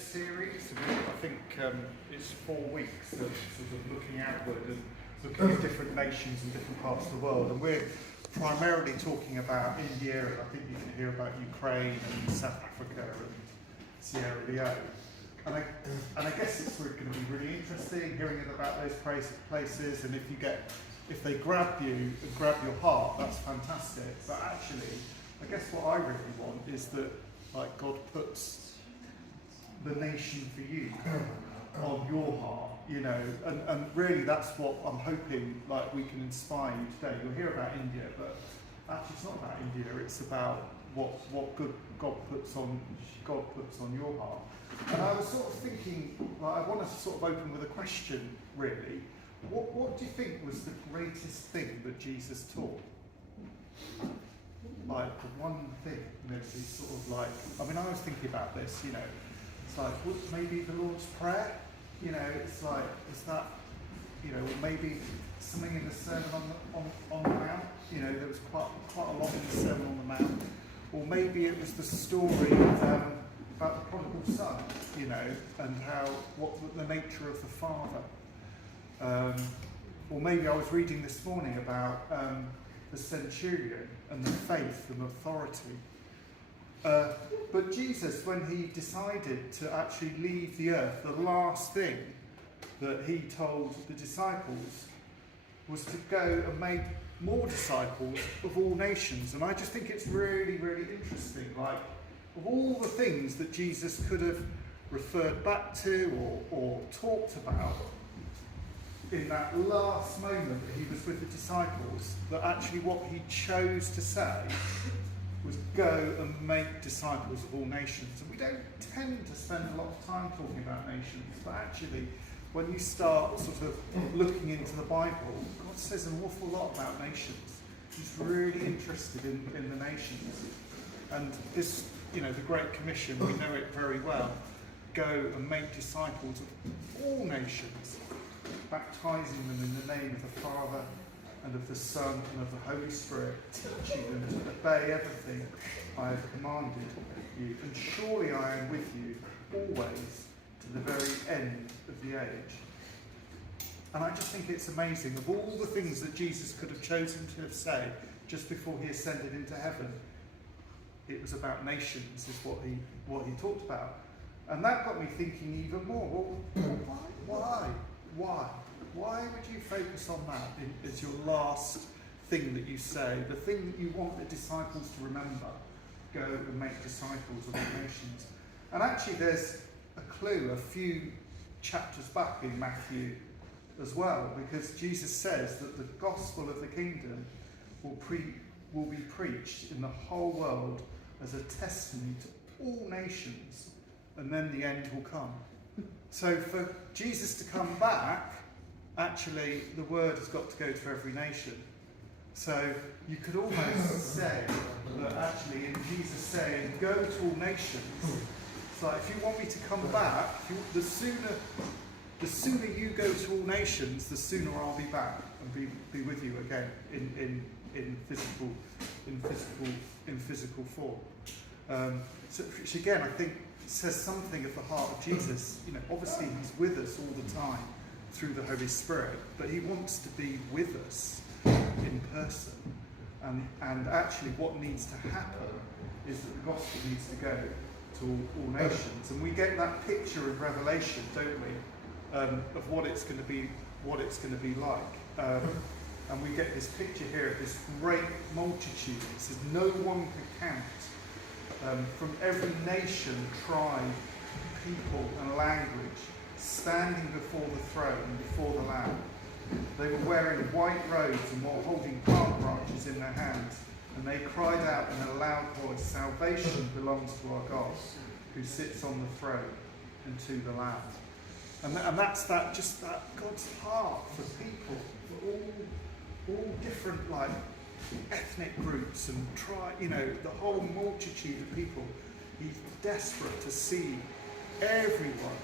series. I think it's 4 weeks of sort of looking outward and looking at different nations and different parts of the world. And we're primarily talking about India, and I think you can hear about Ukraine and South Africa and Sierra Leone. And I guess it's going to be really interesting hearing about those places, and if they grab you and grab your heart, that's fantastic. But actually, I guess what I really want is that God puts the nation for you on your heart, and really that's what I'm hoping we can inspire you today. You'll hear about India, but actually it's not about India, it's about what good God puts on your heart. And I was sort of thinking, I want to sort of open with a question, really. What do you think was the greatest thing that Jesus taught? The one thing, he's sort of I was thinking about this, it's maybe the Lord's Prayer, it's is that, or maybe something in the Sermon on the Mount, there was quite a lot in the Sermon on the Mount, or maybe it was the story about the prodigal son, and what the nature of the father. Or maybe I was reading this morning about the centurion and the faith and authority. But Jesus, when he decided to actually leave the earth, the last thing that he told the disciples was to go and make more disciples of all nations. And I just think it's really, really interesting. Of all the things that Jesus could have referred back to or talked about, in that last moment that he was with the disciples, that actually what he chose to say was go and make disciples of all nations. And we don't tend to spend a lot of time talking about nations, but actually when you start sort of looking into the Bible, God says an awful lot about nations. He's really interested in the nations. And this, the Great Commission, we know it very well. Go and make disciples of all nations, baptizing them in the name of the Father and of the Son and of the Holy Spirit, teaching them to obey everything I have commanded you. And surely I am with you always to the very end of the age. And I just think it's amazing. Of all the things that Jesus could have chosen to have said just before he ascended into heaven, it was about nations, is what he talked about. And that got me thinking even more, well, why would you focus on that as your last thing that you say, the thing that you want the disciples to remember? Go and make disciples of all nations. And actually there's a clue a few chapters back in Matthew as well, because Jesus says that the gospel of the kingdom will be preached in the whole world as a testimony to all nations, and then the end will come. So for Jesus to come back, actually the word has got to go to every nation. So you could almost say that actually in Jesus saying, go to all nations, it's like, if you want me to come back, the sooner you go to all nations, the sooner I'll be back and be with you again in physical form. So again, I think says something of the heart of Jesus. Obviously he's with us all the time through the Holy Spirit, but he wants to be with us in person. And actually what needs to happen is that the gospel needs to go to all nations. And we get that picture of Revelation, don't we, of what it's going to be like. And we get this picture here of this great multitude. It says no one could count. From every nation, tribe, people and language, standing before the throne, before the Lamb. They were wearing white robes and were holding palm branches in their hands, and they cried out in a loud voice, "Salvation belongs to our God, who sits on the throne, and to the Lamb." And that's just that God's heart for people, for all different ethnic groups and the whole multitude of people. He's desperate to see everyone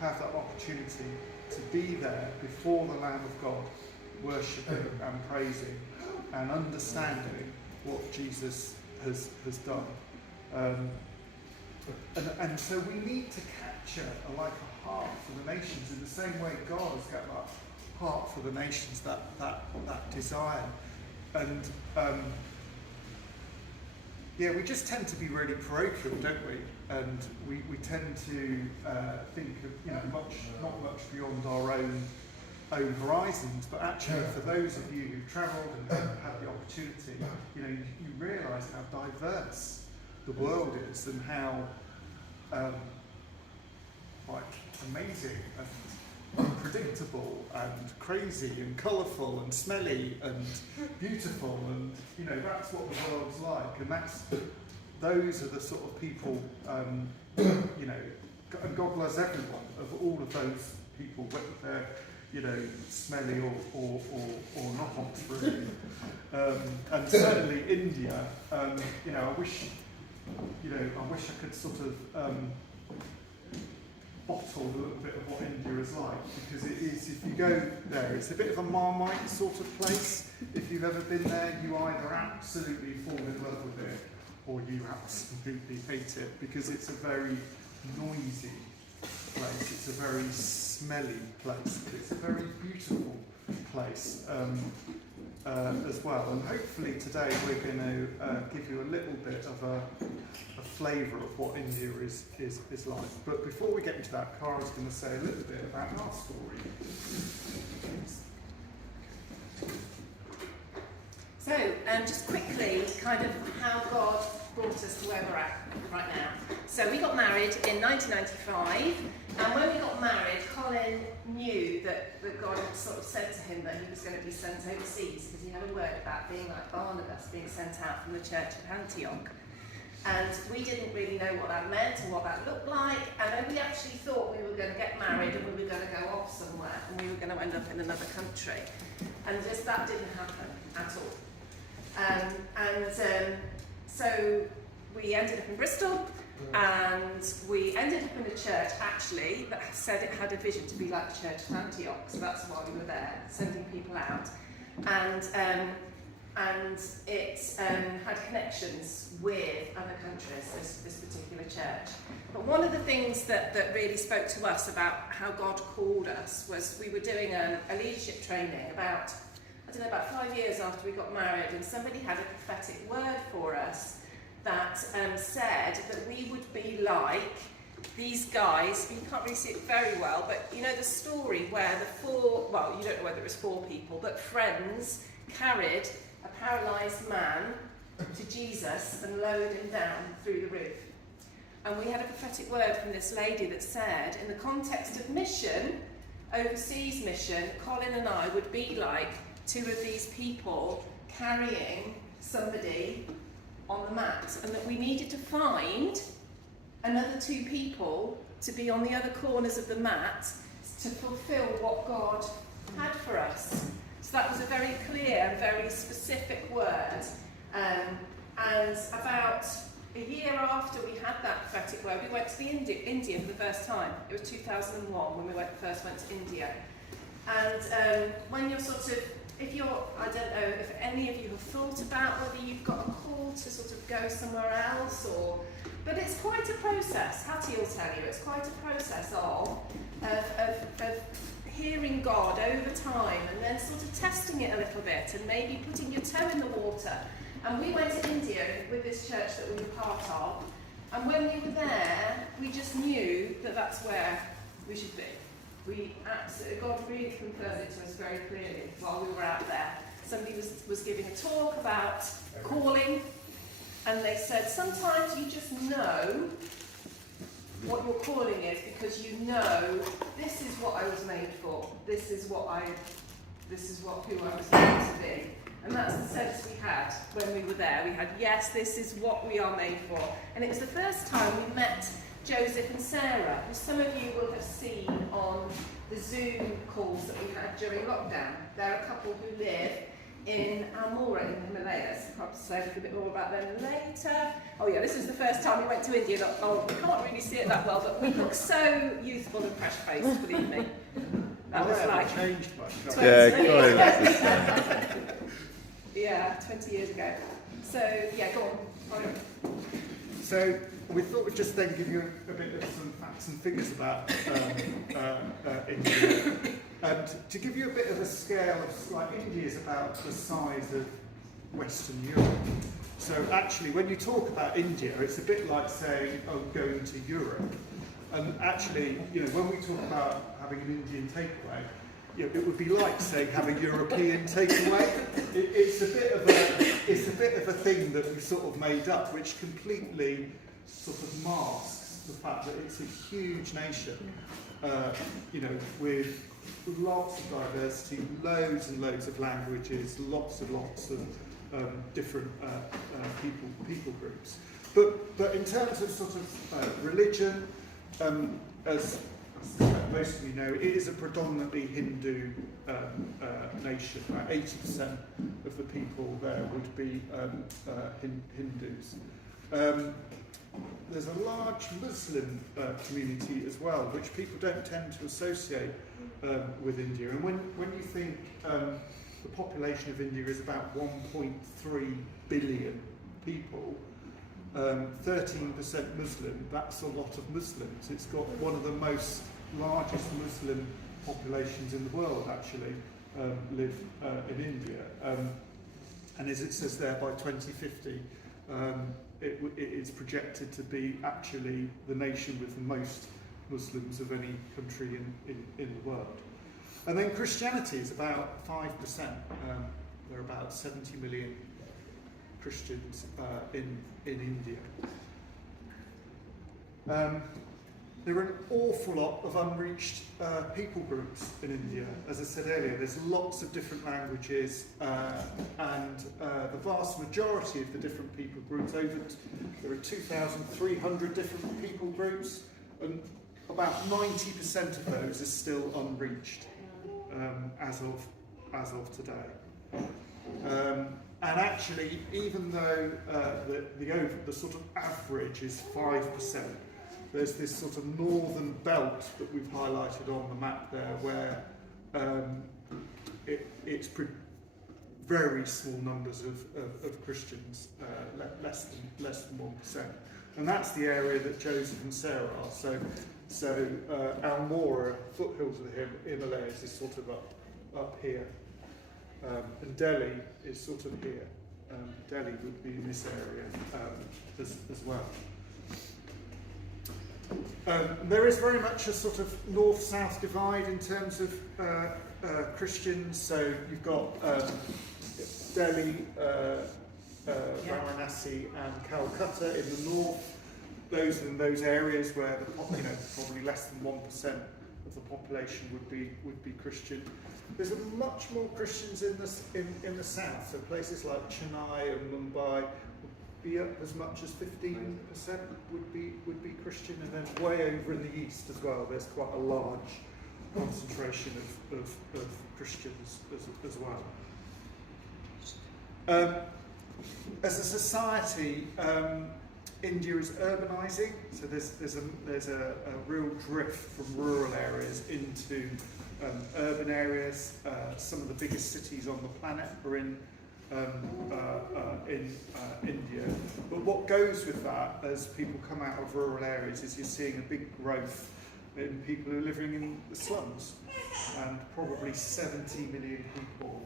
have that opportunity to be there before the Lamb of God, worshipping and praising and understanding what Jesus has done. and so we need to capture a heart for the nations in the same way God has got that heart for the nations, that desire. And we just tend to be really parochial, don't we? And we tend to think of not much beyond our own horizons. But actually, for those of you who've travelled and have had the opportunity, you realise how diverse the world is and how amazing and unpredictable and crazy and colourful and smelly and beautiful, and that's what the world's like, and those are the sort of people, and God loves everyone of all of those people, whether they're smelly or not, really. And certainly India, I wish I could sort of bottle a little bit of what India is like, because it is, if you go there, it's a bit of a Marmite sort of place. If you've ever been there, you either absolutely fall in love with it or you absolutely hate it, because it's a very noisy place, it's a very smelly place, but it's a very beautiful place as well. And hopefully today we're going to give you a little bit of a flavour of what India is like. But before we get into that, Cara's going to say a little bit about our story. So, just quickly, kind of how God brought us to where we're at right now. So we got married in 1995, and when we got married, Colin knew that God had sort of said to him that he was going to be sent overseas, because he had a word about being like Barnabas, being sent out from the church of Antioch. And we didn't really know what that meant or what that looked like, and then we actually thought we were going to get married and we were going to go off somewhere and we were going to end up in another country. And just that didn't happen at all. So we ended up in Bristol, and we ended up in a church actually that said it had a vision to be like the Church of Antioch, so that's why we were there, sending people out. And it had connections with other countries, this particular church. But one of the things that really spoke to us about how God called us was we were doing a leadership training about 5 years after we got married, and somebody had a prophetic word for us that said that we would be like these guys. You can't really see it very well, but the story where you don't know whether it was 4 people, but friends carried a paralysed man to Jesus and lowered him down through the roof. And we had a prophetic word from this lady that said, in the context of mission, overseas mission, Colin and I would be like 2 of these people carrying somebody on the mat, and that we needed to find another 2 people to be on the other corners of the mat to fulfill what God had for us. So that was a very clear and very specific word. And about a year after we had that prophetic word, we went to India for the first time. It was 2001 when we first went to India. And when you're I don't know if any of you have thought about whether you've got a call to sort of go somewhere else, but it's quite a process. Hattie will tell you, it's quite a process of hearing God over time, and then sort of testing it a little bit, and maybe putting your toe in the water. And we went to India with this church that we were part of, and when we were there, we just knew that that's where we should be. God really confirmed it to us very clearly while we were out there. Somebody was giving a talk about calling, and they said, sometimes you just know what your calling is, because you know, this is what I was made for. This is who I was made to be. And that's the sense we had when we were there. We had, yes, this is what we are made for. And it was the first time we met Joseph and Sarah, who some of you will have seen on the Zoom calls that we had during lockdown. They're a couple who live in Almora in the Himalayas. I'll perhaps say a little bit more about them later. Oh yeah, this is the first time we went to India. We can't really see it that well, but we look so youthful and fresh-faced, believe me. That was like changed much. Yeah, 20 years ago. So yeah, go on. So we thought we'd just then give you a bit of some facts and figures about India. And to give you a bit of a scale of, like, India is about the size of Western Europe. So actually, when you talk about India, it's a bit like saying, oh, going to Europe. And actually, you know, when we talk about having an Indian takeaway, you know, it would be like saying have a European takeaway. It's a bit of a thing that we sort of made up, which completely sort of masks the fact that it's a huge nation, you know, with lots of diversity, loads and loads of languages, lots and lots of different people groups. But in terms of sort of religion, as most of you know, it is a predominantly Hindu nation. About 80% of the people there would be Hindus. There's a large Muslim community as well, which people don't tend to associate with India. And when you think the population of India is about 1.3 billion people, 13% Muslim, that's a lot of Muslims. It's got one of the largest Muslim populations in the world, actually, live in India. And as it says there, by 2050, it is projected to be actually the nation with the most Muslims of any country in the world. And then Christianity is about 5%. There are about 70 million Christians in India. There are an awful lot of unreached people groups in India. As I said earlier, there's lots of different languages, and the vast majority of the different people groups, there are 2,300 different people groups, and about 90% of those are still unreached as of today. And actually, even though the sort of average is 5%, there's this sort of northern belt that we've highlighted on the map there, where it's very small numbers of Christians, less than 1%, and that's the area that Joseph and Sarah are. So Almora, foothills of the Himalayas, is sort of up here. And Delhi is sort of here. Delhi would be in this area as well. There is very much a sort of north-south divide in terms of Christians. So you've got Delhi, Varanasi and Calcutta in the north. Those in those areas where probably less than 1% of the population would be Christian. There's much more Christians in the south. So places like Chennai and Mumbai would be up as much as 15% would be Christian, and then way over in the east as well, there's quite a large concentration of Christians as well. As a society, India is urbanising, so there's a real drift from rural areas into urban areas. Some of the biggest cities on the planet are in India. But what goes with that, as people come out of rural areas, is you're seeing a big growth in people who are living in the slums, and probably 70 million people.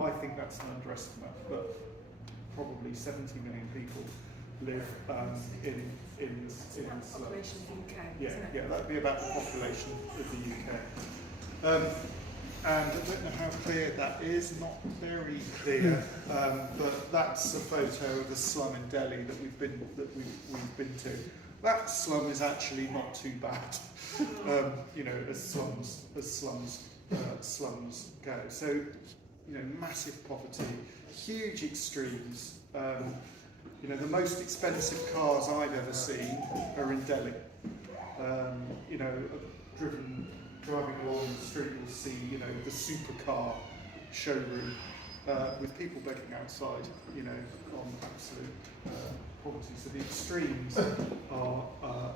I think that's an underestimate, but probably 70 million people live in slums. Population of the UK, yeah, isn't it? Yeah, that'd be about the population of the UK. And I don't know how clear that is, not very clear, but that's a photo of a slum in Delhi that we've been to. That slum is actually not too bad, as slums go. So, massive poverty, huge extremes. The most expensive cars I've ever seen are in Delhi. Driving along the street, you'll see, the supercar showroom with people begging outside, on absolute poverty. So the extremes are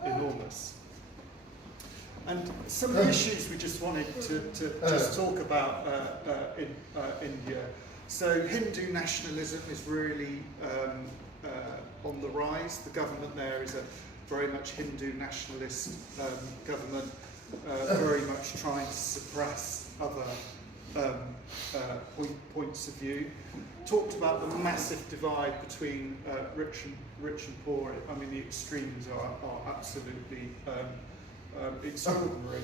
enormous. And some of the issues we just wanted to just talk about in India. So Hindu nationalism is really on the rise. The government there is very much Hindu nationalist government, very much trying to suppress other points of view. Talked about the massive divide between rich and poor. I mean, the extremes are absolutely extraordinary.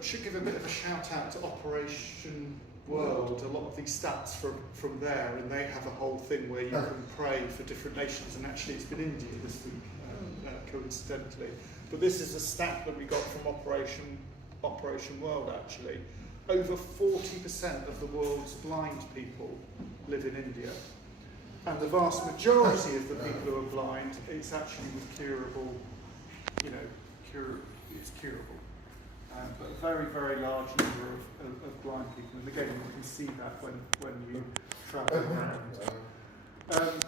Should give a bit of a shout out to Operation World. A lot of these stats from there, and they have a whole thing where you can pray for different nations, and actually it's been India this week, coincidentally. But this is a stat that we got from Operation World, actually. Over 40% of the world's blind people live in India. And the vast majority of the people who are blind, it's actually with curable, it's curable. But a very, very large number of blind people. And again, you can see that when you travel around.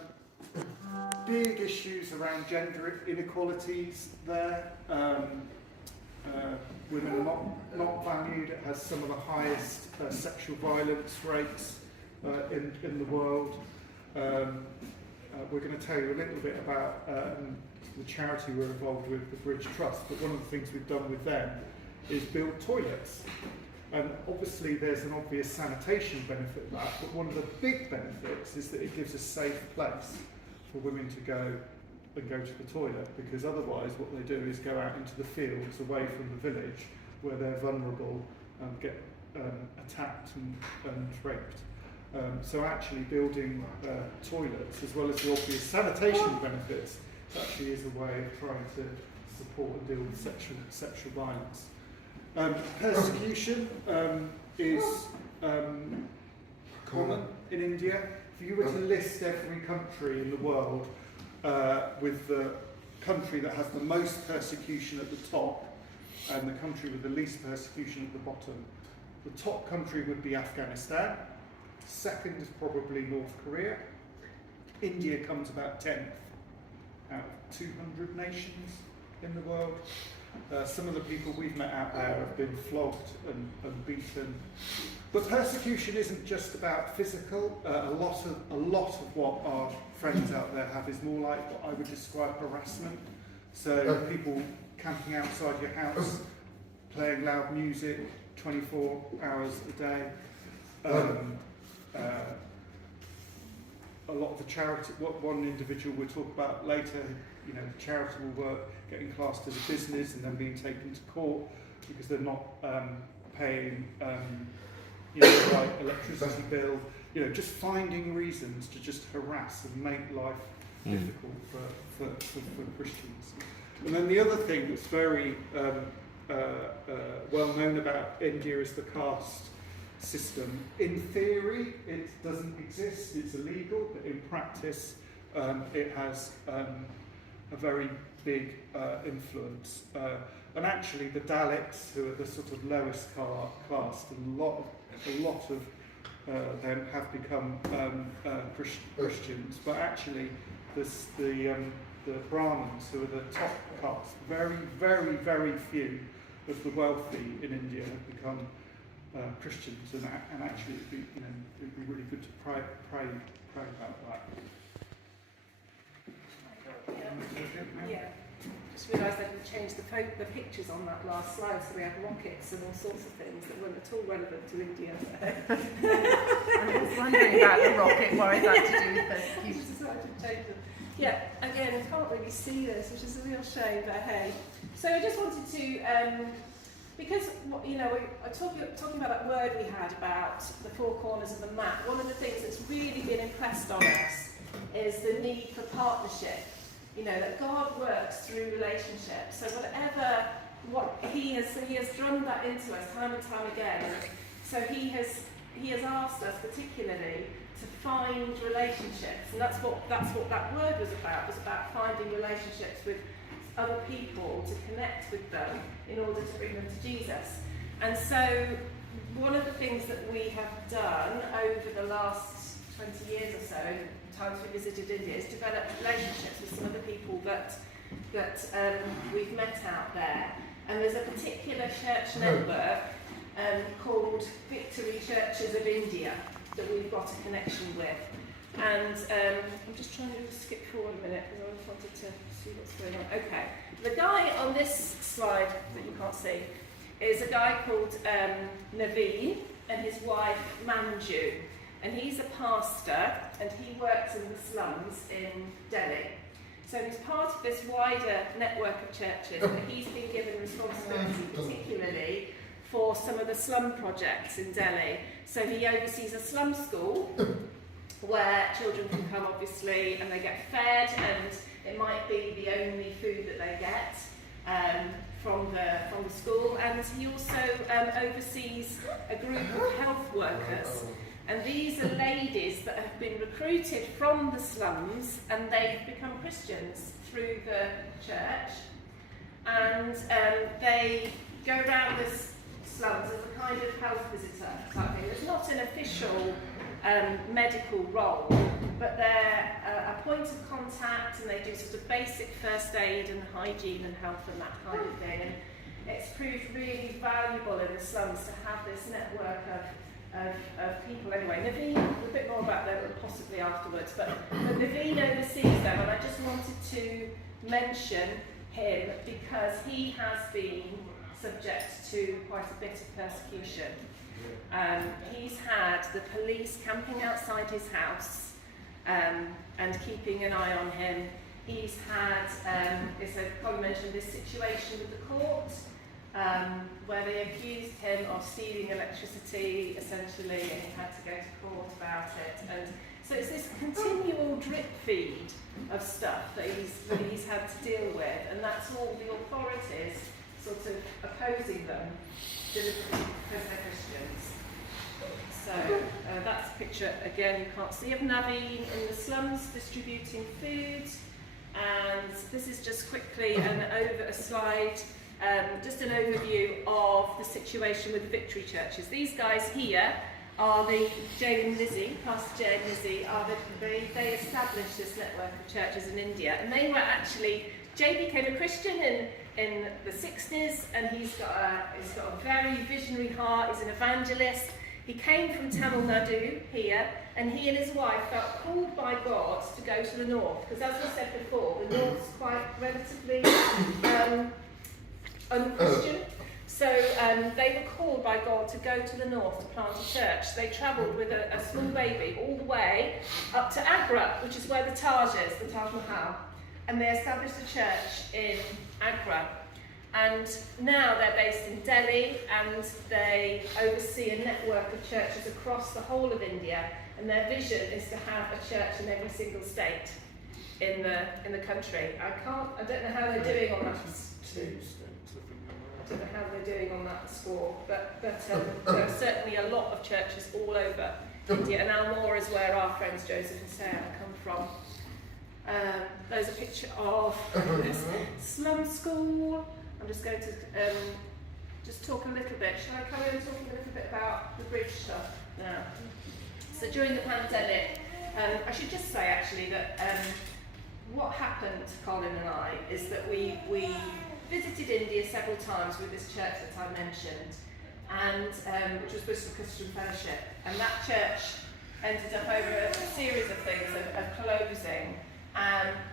Big issues around gender inequalities there. Women are not valued. It has some of the highest sexual violence rates in the world. We're going to tell you a little bit about the charity we're involved with, the Bridge Trust, but one of the things we've done with them is build toilets. And obviously there's an obvious sanitation benefit of that, but one of the big benefits is that it gives a safe place for women to go and go to the toilet, because otherwise what they do is go out into the fields away from the village where they're vulnerable and get attacked and raped. So actually building toilets, as well as the obvious sanitation benefits, actually is a way of trying to support and deal with sexual violence. Persecution is common in India. If you were to list every country in the world with the country that has the most persecution at the top and the country with the least persecution at the bottom, the top country would be Afghanistan. Second is probably North Korea. India comes about 10th out of 200 nations in the world. Some of the people we've met out there have been flogged and beaten. But persecution isn't just about physical. A lot of what our friends out there have is more like what I would describe harassment. So people camping outside your house, playing loud music 24 hours a day. A lot of the charity, what one individual we'll talk about later, charitable work, getting classed as a business and then being taken to court because they're not paying the right electricity bill. Just finding reasons to just harass and make life difficult for Christians. And then the other thing that's very well known about India is the caste system. In theory, it doesn't exist, it's illegal, but in practice, it has a very big influence. And actually, the Dalits, who are the sort of lowest caste, and a lot of them have become Christians. But actually, the Brahmins, who are the top caste, very, very, very few of the wealthy in India have become Christians, and actually it'd be really good to pray about that. Yeah. Just realised that we changed the pictures on that last slide, so we have rockets and all sorts of things that weren't at all relevant to India. I was wondering about the rocket. What is that to do with persecution? Decided to change them. Yeah, again, I can't really see this, which is a real shame, but hey. So I just wanted to, because talking about that word we had about the four corners of the map, one of the things that's really been impressed on us is the need for partnership. That God works through relationships. So what He has drummed that into us time and time again. So He has asked us particularly to find relationships, and that's what that word was about. It was about finding relationships with other people, to connect with them in order to bring them to Jesus. And so one of the things that we have done over the last 20 years or so, times we visited India, is develop relationships with some of the people that we've met out there. And there's a particular church network called Victory Churches of India that we've got a connection with. And I'm just trying to skip forward a minute because I just wanted to see what's going on. Okay, the guy on this slide that you can't see is a guy called Naveen and his wife Manju. And he's a pastor and he works in the slums in Delhi. So he's part of this wider network of churches, but he's been given responsibility particularly for some of the slum projects in Delhi. So he oversees a slum school where children can come obviously and they get fed, and it might be the only food that they get from the school. And he also oversees a group of health workers. And these are ladies that have been recruited from the slums and they've become Christians through the church. And they go around the slums as a kind of health visitor type thing. It's not an official medical role, but they're a point of contact and they do sort of basic first aid and hygiene and health and that kind of thing. And it's proved really valuable in the slums to have this network of people anyway. Naveen, a bit more about them possibly afterwards, but Naveen oversees them, and I just wanted to mention him because he has been subject to quite a bit of persecution. He's had the police camping outside his house and keeping an eye on him. He's had, as Colin mentioned, this situation with the court, where they accused him of stealing electricity, essentially, and he had to go to court about it. And so it's this continual drip feed of stuff that he's had to deal with, and that's all the authorities sort of opposing them deliberately because they're Christians. So that's a picture, again, you can't see, of Naveen in the slums distributing food. And this is just quickly a slide. Just an overview of the situation with the Victory churches. These guys here are Jay and Lizzie, Pastor Jay and Lizzie, they established this network of churches in India, and they were actually, Jay became a Christian in the 60s, and he's got a very visionary heart, he's an evangelist. He came from Tamil Nadu here, and he and his wife felt called by God to go to the north, because as I said before, the north's quite relatively unchristian. So they were called by God to go to the north to plant a church. They travelled with a small baby all the way up to Agra, which is where the Taj is, the Taj Mahal. And they established a church in Agra. And now they're based in Delhi, and they oversee a network of churches across the whole of India. And their vision is to have a church in every single state in the country. I don't know how they're doing on that. I don't know how they're doing on that score, but there are certainly a lot of churches all over India, and Almore is where our friends Joseph and Sarah come from. There's a picture of this slum school. I'm just going to just talk a little bit. Shall I carry on talking a little bit about the bridge stuff now? So during the pandemic, I should just say actually that what happened to Colin and I is that we visited India several times with this church that I mentioned, and which was Bristol Christian Fellowship, and that church ended up over a series of things of closing.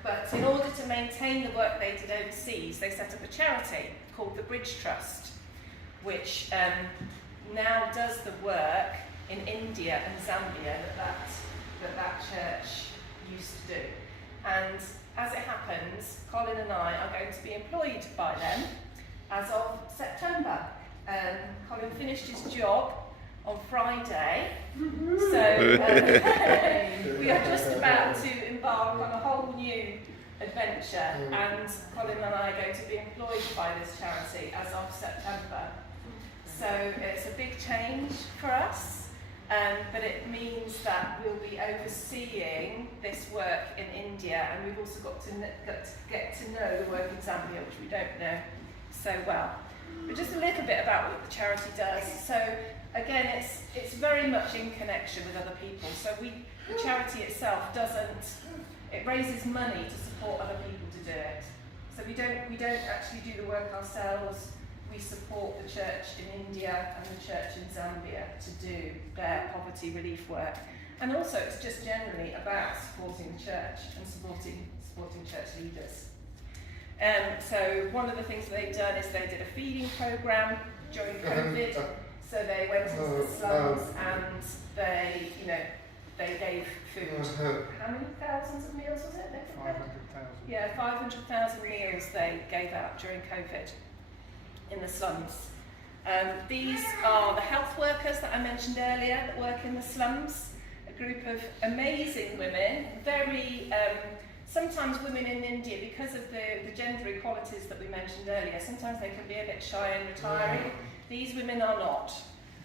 But in order to maintain the work they did overseas, they set up a charity called the Bridge Trust, which now does the work in India and Zambia that church used to do. And as it happens, Colin and I are going to be employed by them as of September. Colin finished his job on Friday, so we are just about to embark on a whole new adventure, and Colin and I are going to be employed by this charity as of September. So it's a big change for us, but it means that we'll be overseeing this work in India, and we've also got to get to know the work in Zambia, which we don't know so well. But just a little bit about what the charity does. So again, it's very much in connection with other people. So the charity itself it raises money to support other people to do it. So we don't actually do the work ourselves. We support the church in India and the church in Zambia to do their poverty relief work. And also it's just generally about supporting the church and supporting church leaders. So one of the things they've done is they did a feeding programme during COVID. So they went into the slums and they gave food. How many thousands of meals was it? 500,000. Yeah, 500,000 meals they gave out during COVID in the slums. These are the health workers that I mentioned earlier that work in the slums. A group of amazing women, very sometimes women in India, because of the gender equalities that we mentioned earlier, sometimes they can be a bit shy and retiring. These women are not.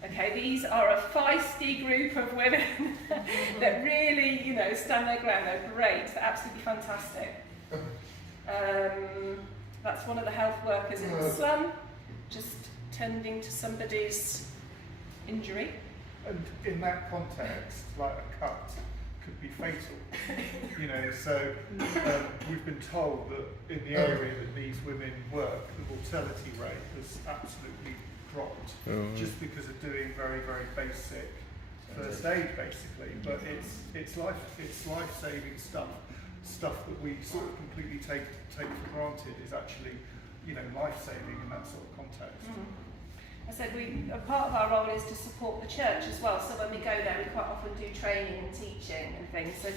Okay, these are a feisty group of women that really, stand their ground. They're great. They're absolutely fantastic. That's one of the health workers in the slum, just tending to somebody's injury. And in that context, like a cut could be fatal. So we've been told that in the area that these women work, the mortality rate has absolutely dropped just because of doing very, very basic first aid, basically. But it's life-saving stuff that we sort of completely take for granted is actually, life-saving in that sort of context. I said a part of our role is to support the church as well. So when we go there, we quite often do training and teaching and things. So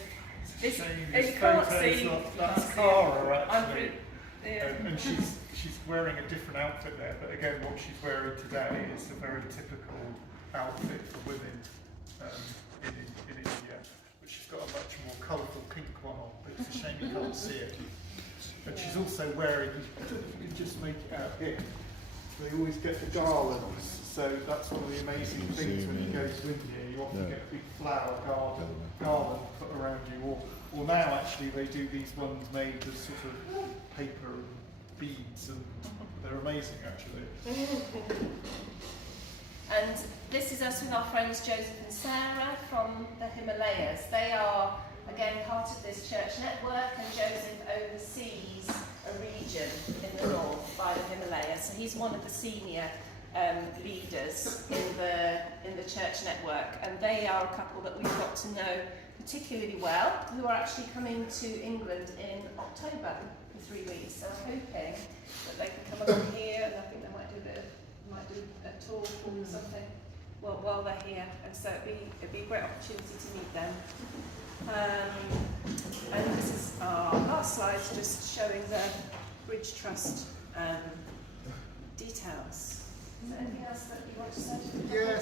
this, you can't see. That's Cara actually. Yeah. And she's wearing a different outfit there, but again, what she's wearing today is a very typical outfit for women in India. But she's got a much more colourful pink one on, but it's a shame you can't see it. And she's also wearing, you can just make it out here, they always get the garlands. So that's one of the amazing things when you go to India, you often get a big flower garland put around you. Or now actually they do these ones made of sort of paper and beads, and they're amazing actually. And this is us with our friends Joseph and Sarah from the Himalayas. They are again part of this church network, and Joseph oversees a region in the north by the Himalayas. So he's one of the senior leaders in the church network, and they are a couple that we've got to know particularly well, who are actually coming to England in October for 3 weeks. So I'm hoping that they can come along here, and I think they might do a talk or something while they're here, and so it'd be a great opportunity to meet them. And this is our last slide, just showing the Bridge Trust details. Is there anything else that you want to say? Yeah,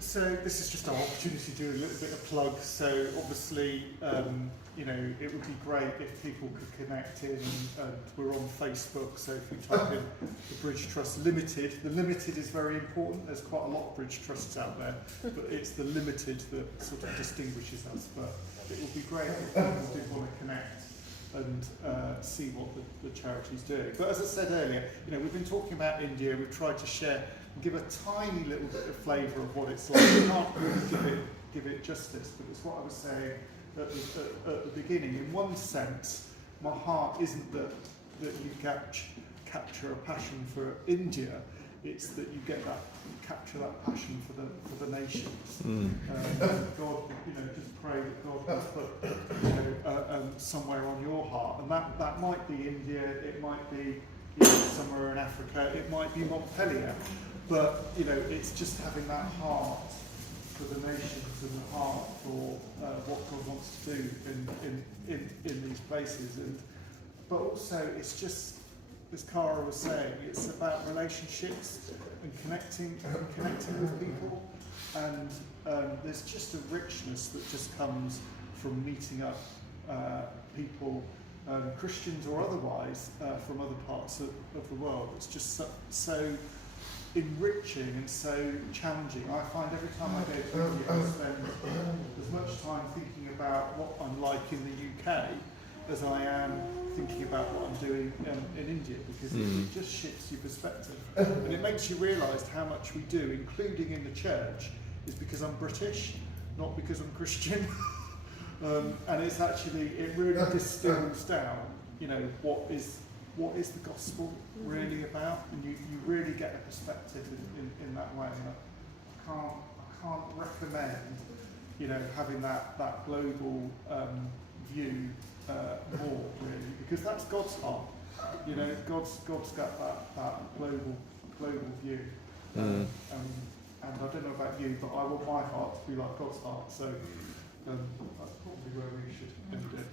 so this is just our opportunity to do a little bit of plug. So obviously, it would be great if people could connect in, and we're on Facebook. So if you type in the Bridge Trust Limited, the Limited is very important. There's quite a lot of Bridge Trusts out there, but it's the Limited that sort of distinguishes us. But it would be great if people did want to connect and see what the charity's doing. But as I said earlier, we've been talking about India. We've tried to share and give a tiny little bit of flavour of what it's like. We can't really give it justice, but it's what I was saying at the beginning. In one sense, my heart isn't that you capture a passion for India. It's that you capture that passion for the nations. God, just pray that God will put somewhere on your heart, and that might be India, it might be somewhere in Africa, it might be Montpellier, but it's just having that heart for the nations and the heart for what God wants to do in these places, but also it's just, as Cara was saying, it's about relationships and connecting with people, and there's just a richness that just comes from meeting up people, Christians or otherwise, from other parts of the world. It's just so enriching and so challenging. I find every time I go to India, I spend as much time thinking about what I'm like in the UK as I am thinking about what I'm doing in India, because it just shifts your perspective. And it makes you realise how much we do, including in the church, is because I'm British, not because I'm Christian. And it's actually, it really distills down, what is the gospel really about, and you really get a perspective in that way. And I can't recommend you know, having that global view more really, because that's God's heart. You know, God's got that global view. And I don't know about you, but I want my heart to be like God's heart. So that's probably where we should end it.